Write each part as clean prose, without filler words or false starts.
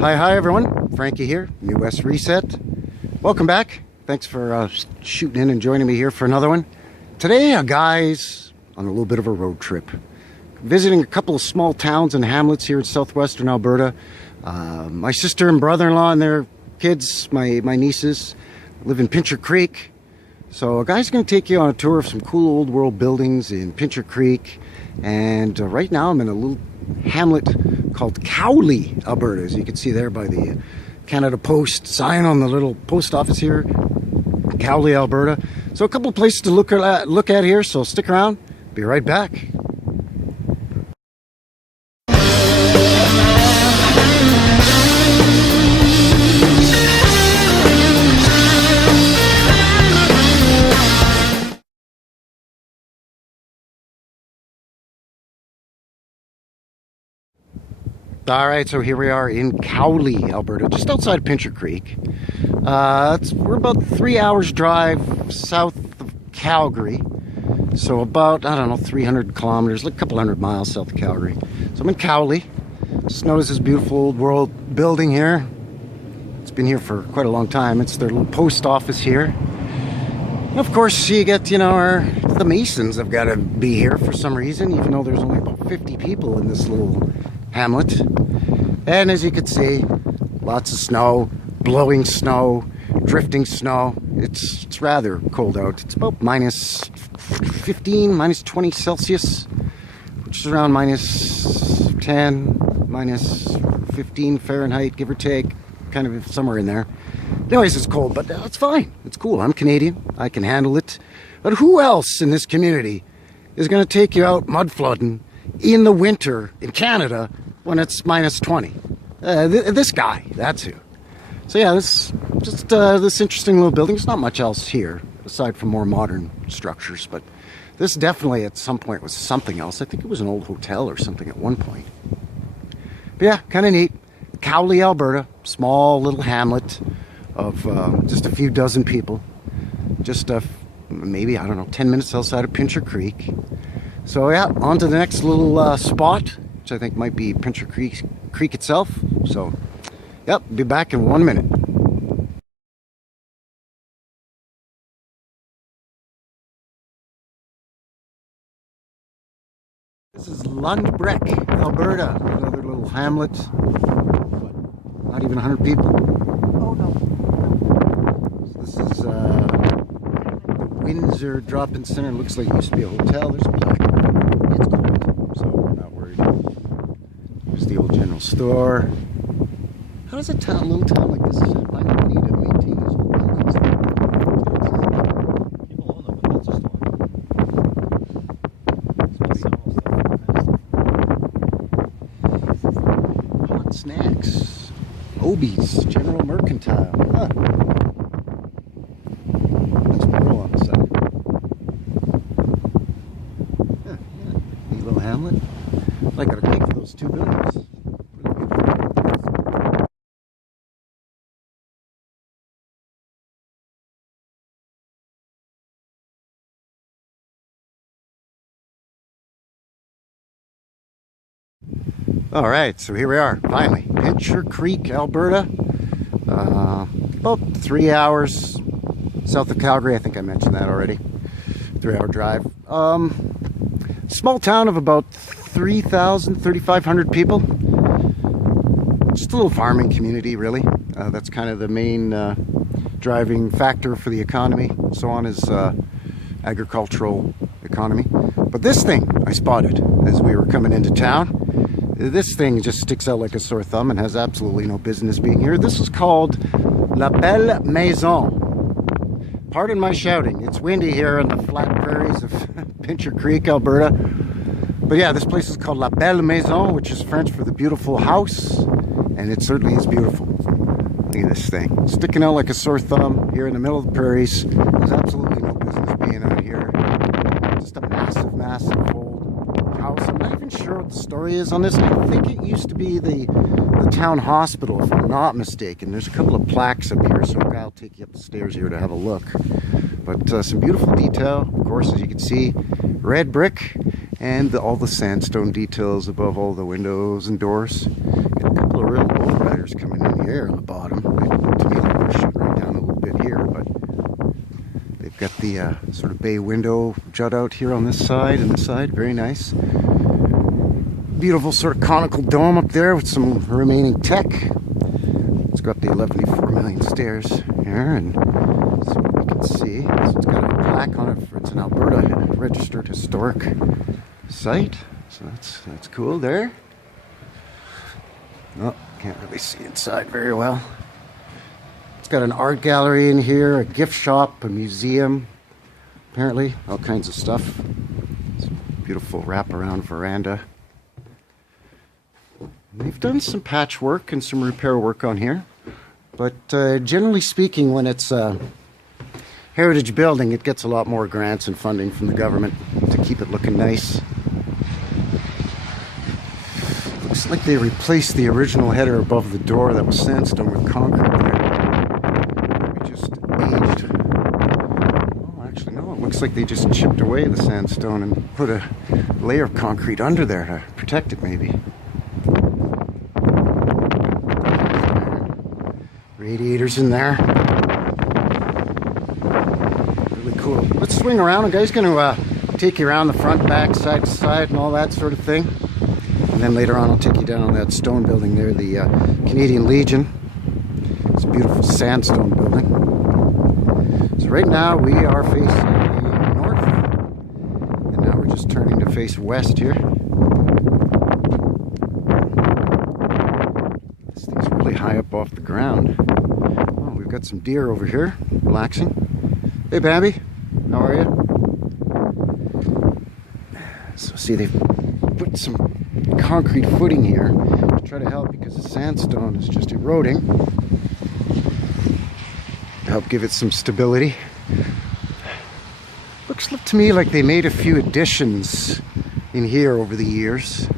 Hi everyone, Frankie here, US Reset. Welcome back. Thanks for shooting in and joining me here for another one. Today, guys, on a little bit of a road trip. Visiting a couple of small towns and hamlets here in southwestern Alberta. My sister and brother-in-law and their kids, my nieces, live in Pincher Creek. So a guy's going to take you on a tour of some cool old world buildings in Pincher Creek. And right now I'm in a little hamlet called Cowley, Alberta, as you can see there by the Canada Post sign on the little post office here. Cowley, Alberta. So a couple of places to look at here, so stick around. Be right back. Alright, so here we are in Cowley, Alberta, just outside Pincher Creek. We're about 3 hours drive south of Calgary. So about, I don't know, 300 kilometers, like a couple hundred miles south of Calgary. So I'm in Cowley. Just notice this beautiful old world building here. It's been here for quite a long time. It's their little post office here. And of course, you get, the Masons have got to be here for some reason, even though there's only about 50 people in this little hamlet. And as you can see, lots of snow, blowing snow, drifting snow. It's rather cold out. It's about minus 15, minus 20 Celsius, which is around minus 10, minus 15 Fahrenheit, give or take, kind of somewhere in there. Anyways, it's cold, but it's fine. It's cool. I'm Canadian. I can handle it. But who else in this community is going to take you out mudflooding in the winter in Canada when it's minus 20? This guy, that's who. So yeah, this interesting little building. There's not much else here aside from more modern structures, but this definitely at some point was something else. I think it was an old hotel or something at one point. But yeah, kind of neat. Cowley, Alberta, small little hamlet of just a few dozen people. Just maybe, I don't know, 10 minutes outside of Pincher Creek. So yeah, on to the next little spot, which I think might be Pincher Creek itself. So, yep, be back in 1 minute. This is Lundbreck, Alberta, another little hamlet. Not even 100 people. Oh no. So this is the Windsor drop-in center. Looks like it used to be a hotel. There's a plaque. It's cold, so we're not worried. There's the old general store. How does a little town like this find money to maintain these old buildings? People own them, but that's just one. Hot snacks. Obies, General Mercantile. Huh. That's a girl on the side. Yeah. Neat little hamlet. I gotta pay for those two buildings. All right, so here we are, finally. Pincher Creek, Alberta. About 3 hours south of Calgary. I think I mentioned that already. 3-hour drive. Small town of about 3,500 people. Just a little farming community, really. That's kind of the main driving factor for the economy. And so on is agricultural economy. But this thing I spotted as we were coming into town. This thing just sticks out like a sore thumb and has absolutely no business being here. This is called La Belle Maison. Pardon my shouting. It's windy here in the flat prairies of Pincher Creek, Alberta. But yeah, this place is called La Belle Maison, which is French for the beautiful house. And it certainly is beautiful. Look at this thing. Sticking out like a sore thumb here in the middle of the prairies. There's absolutely no business being out here. Just a massive, massive old house. I'm not even sure what the story is on this. I think it used to be the town hospital, if I'm not mistaken. There's a couple of plaques up here, so I'll take you up the stairs here to have a look. But some beautiful detail, of course, as you can see. Red brick. And all the sandstone details above all the windows and doors. Got a couple of real lowriders coming in here on the bottom. To me, they're shooting right down a little bit here, but they've got the sort of bay window jut out here on this side and this side. Very nice. Beautiful sort of conical dome up there with some remaining tech. It's got the 11.4 million stairs here, and so we can see. So it's got a plaque on it for it's an Alberta registered historic site. So that's cool there. Oh, can't really see inside very well. It's got an art gallery in here, a gift shop, a museum, apparently, all kinds of stuff. It's a beautiful wraparound veranda. And they've done some patchwork and some repair work on here, but generally speaking, when it's a heritage building, it gets a lot more grants and funding from the government to keep it looking nice. Looks like they replaced the original header above the door that was sandstone with concrete there. Maybe just aged. Oh, actually no, it looks like they just chipped away the sandstone and put a layer of concrete under there to protect it maybe. Radiators in there. Really cool. Let's swing around. A guy's going to take you around the front, back, side to side and all that sort of thing. And then later on I'll take you down on that stone building there, the Canadian Legion. It's a beautiful sandstone building. So right now we are facing north. And now we're just turning to face west here. This thing's really high up off the ground. Oh, we've got some deer over here, relaxing. Hey Bambi, how are you? So see, they've put some concrete footing here to try to help because the sandstone is just eroding. To help give it some stability. Looks to me like they made a few additions in here over the years.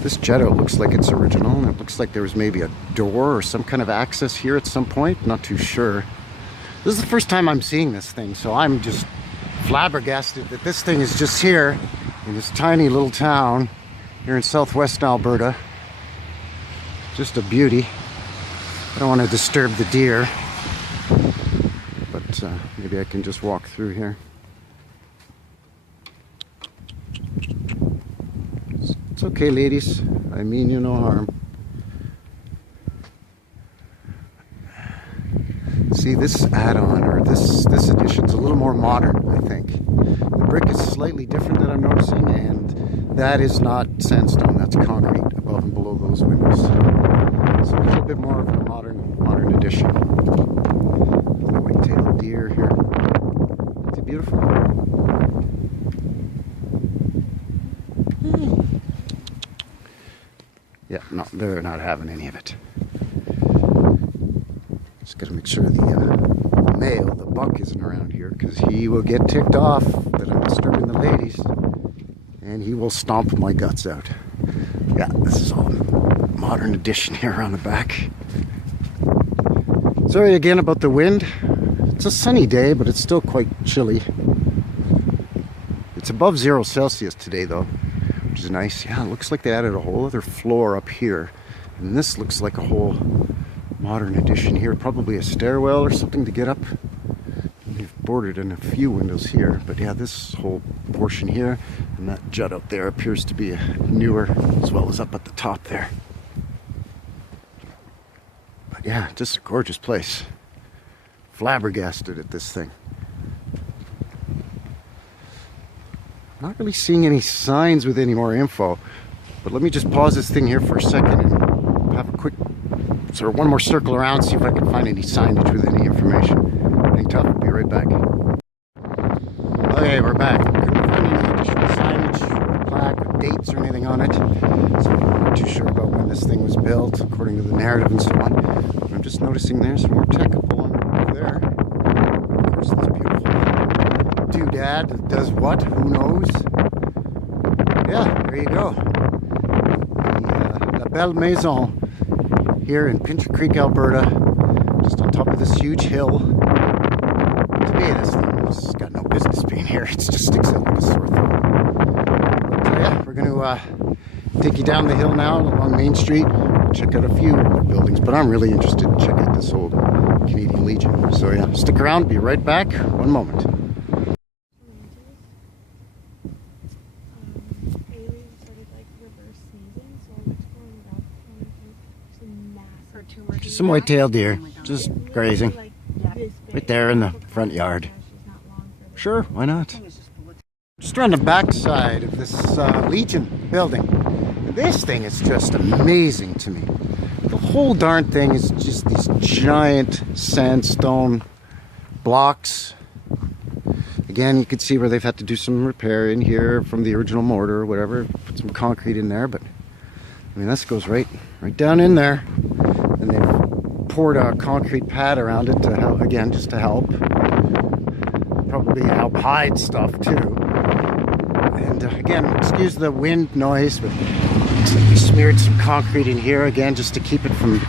This jet out looks like it's original, and it looks like there was maybe a door or some kind of access here at some point. Not too sure. This is the first time I'm seeing this thing, so I'm just flabbergasted that this thing is just here in this tiny little town here in southwest Alberta. Just a beauty. I don't want to disturb the deer, but maybe I can just walk through here. It's okay, ladies. I mean you no harm. See, this add-on, or this addition's a little more modern, I think. The brick is slightly different that I'm noticing, and that is not sandstone, that's concrete above and below those windows. So a little bit more of a modern addition. The white-tailed deer here. Is it beautiful? Yeah, no, they're not having any of it. Just gotta make sure the male, the buck, isn't around here, because he will get ticked off that I'm disturbing the ladies, and he will stomp my guts out. Yeah, this is all modern addition here on the back. Sorry again about the wind. It's a sunny day, but it's still quite chilly. It's above 0 Celsius today, though, which is nice. Yeah, it looks like they added a whole other floor up here, and this looks like a whole modern addition here, probably a stairwell or something to get up. They've boarded in a few windows here, but yeah, this whole portion here and that jut up there appears to be newer, as well as up at the top there. But yeah, just a gorgeous place. Flabbergasted at this thing. Not really seeing any signs with any more info, but let me just pause this thing here for a second and have a quick sort of one more circle around, see if I can find any signage with any information. Hang tough, I'll be right back. Okay, we're back. Couldn't find any additional signage, or plaque, or dates or anything on it. So I'm not too sure about when this thing was built, according to the narrative and so on. But I'm just noticing there's some more tech up along over there. Of course, that's beautiful. Doodad that does what? Who knows? Yeah, there you go. The La Belle Maison here in Pincher Creek, Alberta, just on top of this huge hill. To me, this thing has got no business being here. It just sticks out like a sore thumb. But, to take you down the hill now along Main Street, check out a few buildings, but I'm really interested in checking out this old Canadian Legion. So yeah, stick around, be right back, one moment. Just some white-tailed deer, just grazing, right there in the front yard. Sure, why not? Just on the back side of this Legion building. This thing is just amazing to me. The whole darn thing is just these giant sandstone blocks. Again, you can see where they've had to do some repair in here from the original mortar or whatever. Put some concrete in there, but I mean, this goes right down in there. And they've poured a concrete pad around it to help, again, just to help. Probably help hide stuff too. And again, excuse the wind noise, but looks like we smeared some concrete in here again just to keep it from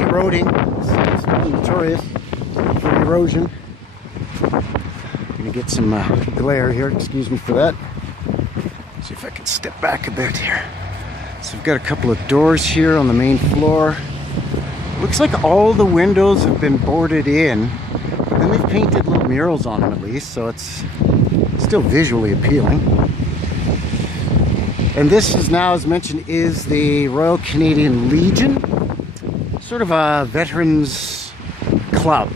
eroding. It's not notorious for erosion. I'm gonna get some glare here, excuse me for that. See if I can step back a bit here. So we've got a couple of doors here on the main floor. Looks like all the windows have been boarded in, but then they've painted little murals on them at least, so it's still visually appealing. And this is now, as mentioned, is the Royal Canadian Legion. Sort of a veterans club,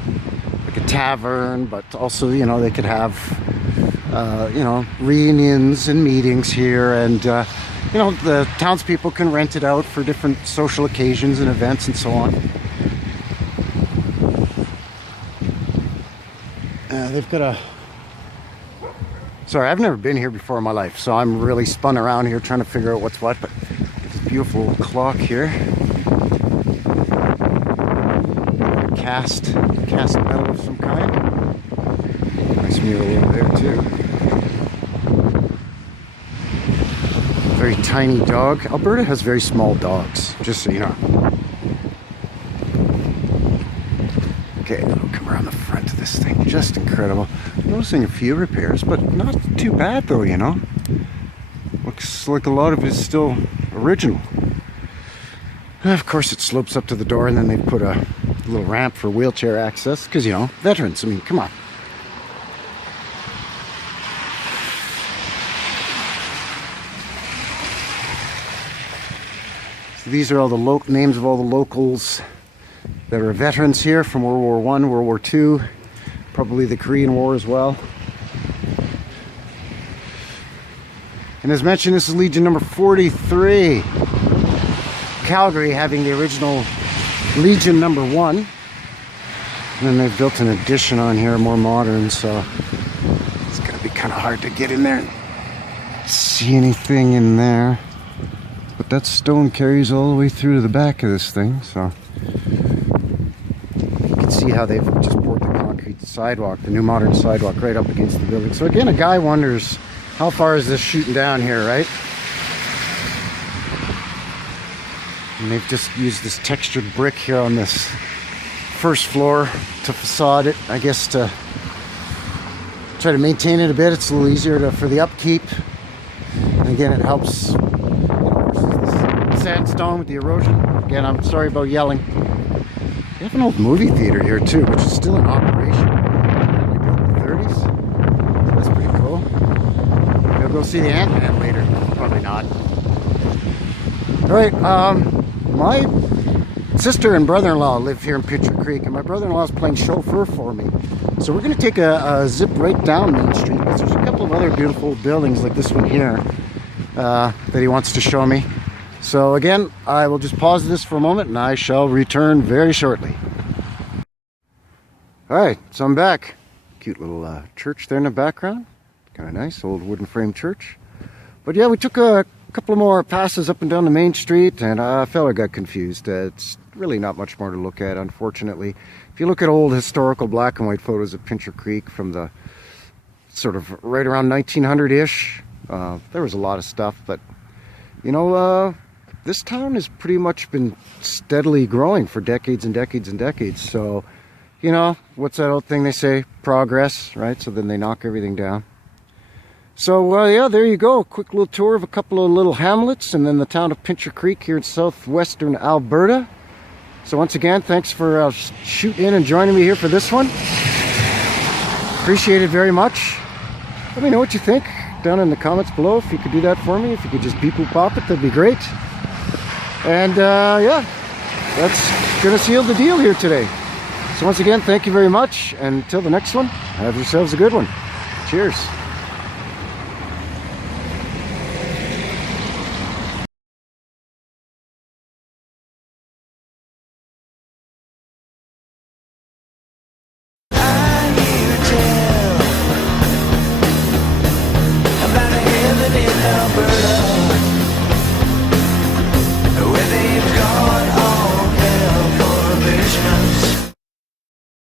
like a tavern, but also, you know, they could have, you know, reunions and meetings here, and you know, the townspeople can rent it out for different social occasions and events and so on. They've got a... Sorry, I've never been here before in my life, so I'm really spun around here trying to figure out what's what, but this beautiful clock here. Cast metal of some kind. Nice mural over there too. Very tiny dog. Alberta has very small dogs, just so you know. Okay, I'll come around the front of this thing. Just incredible. Noticing a few repairs, but not too bad though, you know. Looks like a lot of it is still original. And of course it slopes up to the door, and then they put a little ramp for wheelchair access, because, you know, veterans, I mean, come on. These are all the names of all the locals that are veterans here from World War I, World War II, probably the Korean War as well. And as mentioned, this is Legion number 43. Calgary having the original Legion number 1. And then they've built an addition on here, more modern, so it's gonna be kind of hard to get in there and see anything in there. But that stone carries all the way through to the back of this thing, so you can see how they've just poured the concrete sidewalk, the new modern sidewalk, right up against the building. So again, a guy wonders, how far is this shooting down here, right? And they've just used this textured brick here on this first floor to facade it, I guess, to try to maintain it a bit. It's a little easier for the upkeep. And again, it helps, you know, versus this sandstone with the erosion. Again, I'm sorry about yelling. They have an old movie theater here too, which is still in operation. They built in the 30s. So that's pretty cool. We'll go see the Ant-Man later. Probably not. Alright, my sister and brother-in-law live here in Pitcher Creek, and my brother-in-law is playing chauffeur for me. So we're going to take a zip right down Main Street, because there's a couple of other beautiful buildings like this one here that he wants to show me. So again, I will just pause this for a moment, and I shall return very shortly. Alright, so I'm back. Cute little church there in the background. Kind of nice, old wooden frame church. But yeah, we took a couple more passes up and down the main street, and a fella got confused. It's really not much more to look at, unfortunately. If you look at old historical black and white photos of Pincher Creek from the sort of right around 1900-ish, there was a lot of stuff, but you know, this town has pretty much been steadily growing for decades and decades and decades. So, you know, what's that old thing they say? Progress, right? So then they knock everything down. So yeah, there you go. A quick little tour of a couple of little hamlets and then the town of Pincher Creek here in southwestern Alberta. So once again, thanks for shooting in and joining me here for this one. Appreciate it very much. Let me know what you think down in the comments below. If you could do that for me, if you could just beep boop pop it, that'd be great. And yeah, that's gonna seal the deal here today. So once again, thank you very much, and until the next one, have yourselves a good one. Cheers.